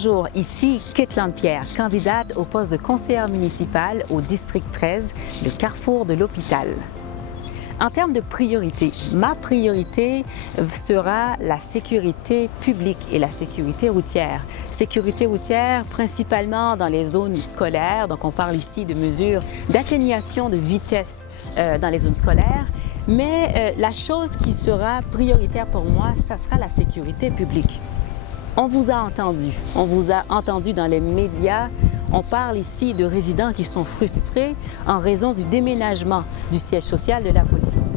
Bonjour, ici Kaitlyn Pierre, candidate au poste de conseillère municipale au district 13, le carrefour de l'hôpital. En termes de priorité, ma priorité sera la sécurité publique et la sécurité routière. Sécurité routière principalement dans les zones scolaires, donc on parle ici de mesures d'atténuation de vitesse dans les zones scolaires, mais la chose qui sera prioritaire pour moi, ça sera la sécurité publique. On vous a entendu dans les médias. On parle ici de résidents qui sont frustrés en raison du déménagement du siège social de la police.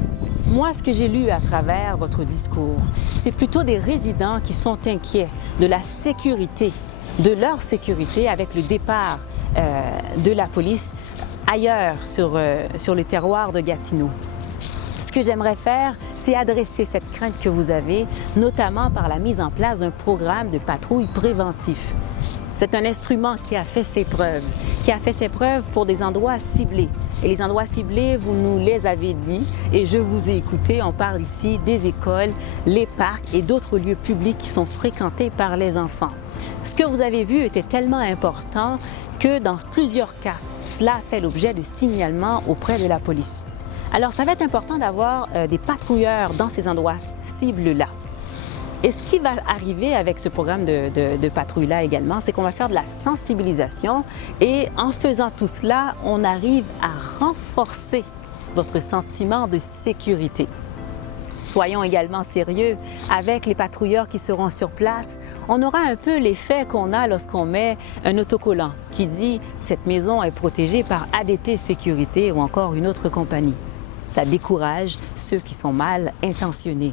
Moi, ce que j'ai lu à travers votre discours, c'est plutôt des résidents qui sont inquiets de la sécurité, de leur sécurité avec le départ de la police ailleurs sur le terroir de Gatineau. Ce que j'aimerais faire, c'est adresser cette crainte que vous avez, notamment par la mise en place d'un programme de patrouille préventif. C'est un instrument qui a fait ses preuves, pour des endroits ciblés. Et les endroits ciblés, vous nous les avez dit et je vous ai écouté. On parle ici des écoles, les parcs et d'autres lieux publics qui sont fréquentés par les enfants. Ce que vous avez vu était tellement important que dans plusieurs cas, cela a fait l'objet de signalements auprès de la police. Alors, ça va être important d'avoir des patrouilleurs dans ces endroits cibles-là. Et ce qui va arriver avec ce programme de patrouille-là également, c'est qu'on va faire de la sensibilisation et en faisant tout cela, on arrive à renforcer votre sentiment de sécurité. Soyons également sérieux avec les patrouilleurs qui seront sur place. On aura un peu l'effet qu'on a lorsqu'on met un autocollant qui dit « Cette maison est protégée par ADT Sécurité » ou encore une autre compagnie. Ça décourage ceux qui sont mal intentionnés.